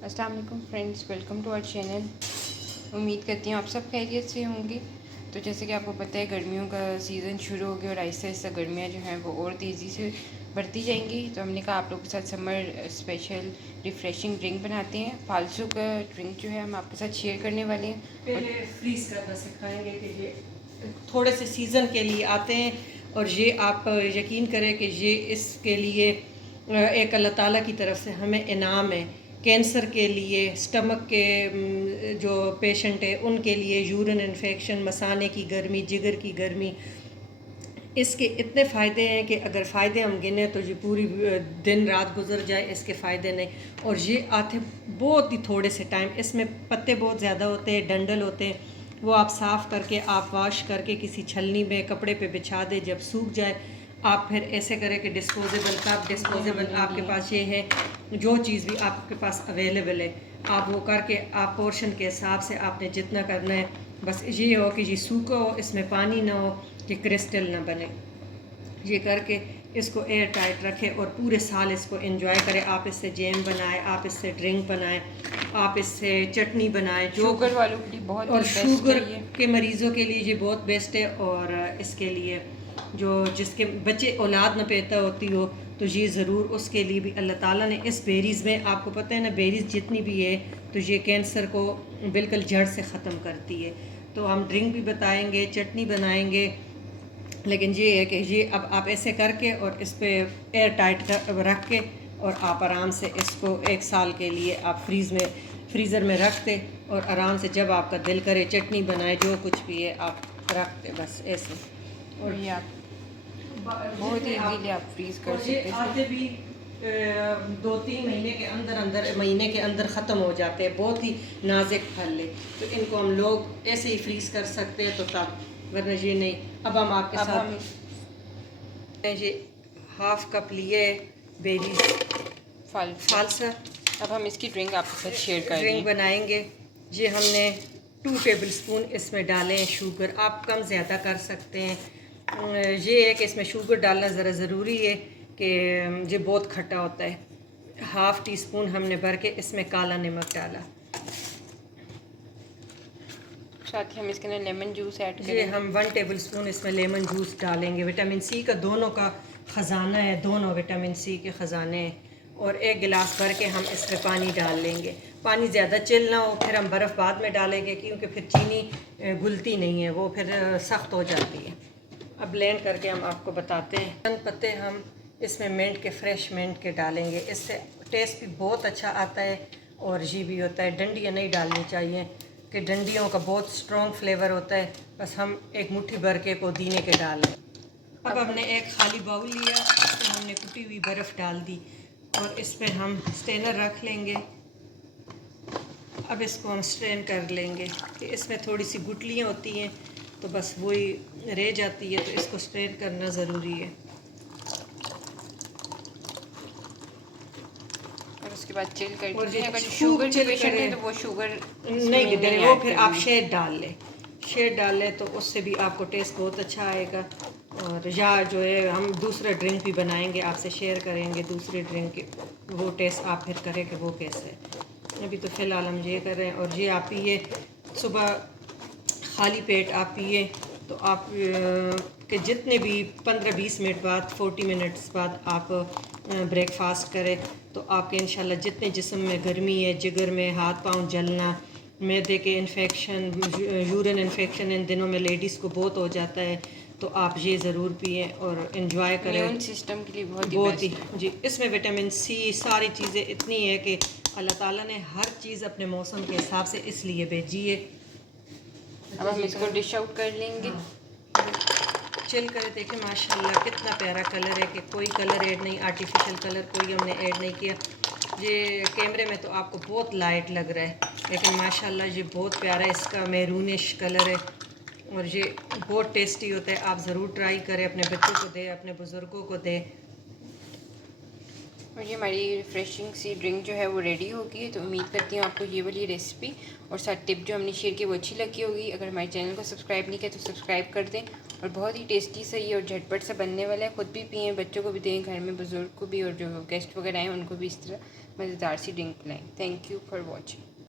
अस्सलाम वालेकुम friends, welcome to our channel. उम्मीद करती हूँ आप सब खैरियत से होंगे। तो जैसे कि आपको पता है गर्मियों का सीज़न शुरू हो गया और आहिस्ता आहिस्ता गर्मियाँ जो हैं वो और तेज़ी से बढ़ती जाएंगी। तो हमने कहा आप लोगों के साथ समर स्पेशल रिफ़्रेशिंग ड्रिंक बनाते हैं। फालसू का ड्रिंक जो है हम आपके साथ शेयर करने वाले हैं। पहले फ्रीज़ करना सिखाएंगे कि ये थोड़े से सीज़न के लिए आते हैं और ये आप यकीन करें कि ये इसके लिए एक अल्लाह ताला की तरफ से हमें इनाम है। कैंसर के लिए, स्टमक के जो पेशेंट है उनके लिए, यूरिन इन्फेक्शन, मसाने की गर्मी, जिगर की गर्मी, इसके इतने फ़ायदे हैं कि अगर फ़ायदे हम गिने तो ये पूरी दिन रात गुजर जाए, इसके फ़ायदे नहीं। और ये आते बहुत ही थोड़े से टाइम, इसमें पत्ते बहुत ज़्यादा होते हैं, डंडल होते हैं, वो आप साफ़ करके आप वॉश करके किसी छलनी में कपड़े पे बिछा दें। जब सूख जाए आप फिर ऐसे करें कि डिस्पोजेबल कप, डिस्पोजेबल आपके पास ये है, जो चीज़ भी आपके पास अवेलेबल है आप वो करके आप पोर्शन के हिसाब से आपने जितना करना है, बस ये हो कि ये सूखा हो, इसमें पानी ना हो, कि क्रिस्टल ना बने। ये करके इसको एयर टाइट रखें और पूरे साल इसको एंजॉय करें। आप इससे जैम बनाएं, आप इससे ड्रिंक बनाएं, आप इससे चटनी बनाएं, जो शुगर वालों के लिए बहुत और ही बेस्ट शुगर है ये। के मरीज़ों के लिए ये बहुत बेस्ट है। और इसके लिए जो जिसके बच्चे औलाद न पैदा होती हो तो ये ज़रूर उसके लिए भी अल्लाह ताला ने इस बेरीज़ में, आपको पता है ना बेरीज़ जितनी भी है तो ये कैंसर को बिल्कुल जड़ से ख़त्म करती है। तो हम ड्रिंक भी बताएंगे, चटनी बनाएंगे, लेकिन ये है कि ये अब आप ऐसे करके और इस पर एयर टाइट रख के और आप आराम से इसको 1 साल के लिए आप फ्रीज़र में रख दे और आराम से जब आपका दिल करे चटनी बनाए, जो कुछ भी है आप रख दे, बस ऐसे। और ये आप बहुत ही ईजीली आप फ्रीज़ कर और ये सकते हैं। आते भी 2-3 महीने के अंदर ख़त्म हो जाते हैं। बहुत ही नाजुक फल है तो इनको हम लोग ऐसे ही फ्रीज़ कर सकते हैं, तो तब, वरना ये नहीं। अब हम आपके अब साथ हम ये हाफ कप लिए बेरीज फालसा अब हम इसकी ड्रिंक आपके साथ शेयर कर रहे ड्रिंक हैं। बनाएंगे। ये हमने 2 टेबल स्पून इसमें डाले हैं शुगर, आप कम ज़्यादा कर सकते हैं। ये है कि इसमें शुगर डालना ज़रा ज़रूरी है कि ये बहुत खट्टा होता है। हाफ़ टी स्पून हमने भर के इसमें काला नमक डाला। साथ ही हम इसके अंदर लेमन जूस ऐड ये करेंगे। हम 1 टेबल स्पून इसमें लेमन जूस डालेंगे। विटामिन सी का दोनों का ख़जाना है, दोनों विटामिन सी के ख़जाने हैं। और 1 गिलास भर के हम इसमें पानी डाल लेंगे। पानी ज़्यादा चिल ना हो, फिर हम बर्फ़ बाद में डालेंगे क्योंकि फिर चीनी घुलती नहीं है, वो फिर सख्त हो जाती है। अब ब्लेंड करके हम आपको बताते हैं। चंद पत्ते हम इसमें मिंट के, फ्रेश मिंट के डालेंगे, इससे टेस्ट भी बहुत अच्छा आता है और ये भी होता है। डंडियाँ नहीं डालनी चाहिए कि डंडियों का बहुत स्ट्रॉन्ग फ्लेवर होता है। बस हम एक मुट्ठी भर के पुदीने के डाल लें। अब हमने एक खाली बाउल लिया, इसमें हमने कुटी हुई बर्फ़ डाल दी और इस पर हम स्ट्रेनर रख लेंगे। अब इसको हम स्ट्रेन कर लेंगे कि इसमें थोड़ी सी गुठलियाँ होती हैं तो बस वही रह जाती है, तो इसको स्ट्रेन करना ज़रूरी है। और उसके बाद चिल कर और देते ये हैं। अगर खूब शुगर के चिल पेशेंट करें, हैं तो वो शुगर नहीं डरे, वो ऐड फिर आप करेंगे। शेर डाल लें। शेर डाल लें तो उससे भी आपको टेस्ट बहुत अच्छा आएगा। और या जो है हम दूसरा ड्रिंक भी बनाएंगे, आपसे शेयर करेंगे दूसरे ड्रिंक के, वो टेस्ट आप फिर करें कि वो कैसे है। अभी तो फ़िलहाल हम ये कर रहे हैं। और ये आप पिए सुबह खाली पेट आप पिए तो आप के जितने भी 15-20 मिनट बाद, 40 मिनट्स बाद आप ब्रेकफास्ट करें तो आपके इंशाल्लाह जितने जिस्म में गर्मी है, जिगर में हाथ पांव जलना, मैदे के इन्फेक्शन, यूरिन इन्फेक्शन इन दिनों में लेडीज़ को बहुत हो जाता है, तो आप ये ज़रूर पिए और इन्जॉय करें। इम्यून सिस्टम के लिए बहुत ही बहुत ही बेस्ट है। जी, इसमें विटामिन सी सारी चीज़ें इतनी है कि अल्लाह ताला ने हर चीज़ अपने मौसम के हिसाब से इसलिए भेजी है। अब हम इसको डिश आउट कर लेंगे। चिल करे देखें माशाल्लाह कितना प्यारा कलर है कि कोई कलर ऐड नहीं, आर्टिफिशियल कलर कोई हमने ऐड नहीं किया। ये कैमरे में तो आपको बहुत लाइट लग रहा है, लेकिन माशाल्लाह ये बहुत प्यारा है, इसका मैरूनिश कलर है और ये बहुत टेस्टी होता है। आप ज़रूर ट्राई करें, अपने बच्चों को दें, अपने बुज़ुर्गों को दें। और ये हमारी रिफ़्रेशिंग सी ड्रिंक जो है वो रेडी हो गई है। तो उम्मीद करती हूँ आपको ये वाली रेसिपी और साथ टिप जो हमने शेयर की वो अच्छी लगी होगी। अगर हमारे चैनल को सब्सक्राइब नहीं किया तो सब्सक्राइब कर दें। और बहुत ही टेस्टी सही और झटपट सा बनने वाला है। ख़ुद भी पिएँ, बच्चों को भी दें, घर में बुज़ुर्ग को भी, और जो गेस्ट वगैरह आएँ उनको भी इस तरह मज़ेदार सी ड्रिंक पिलाएं। Thank you for watching.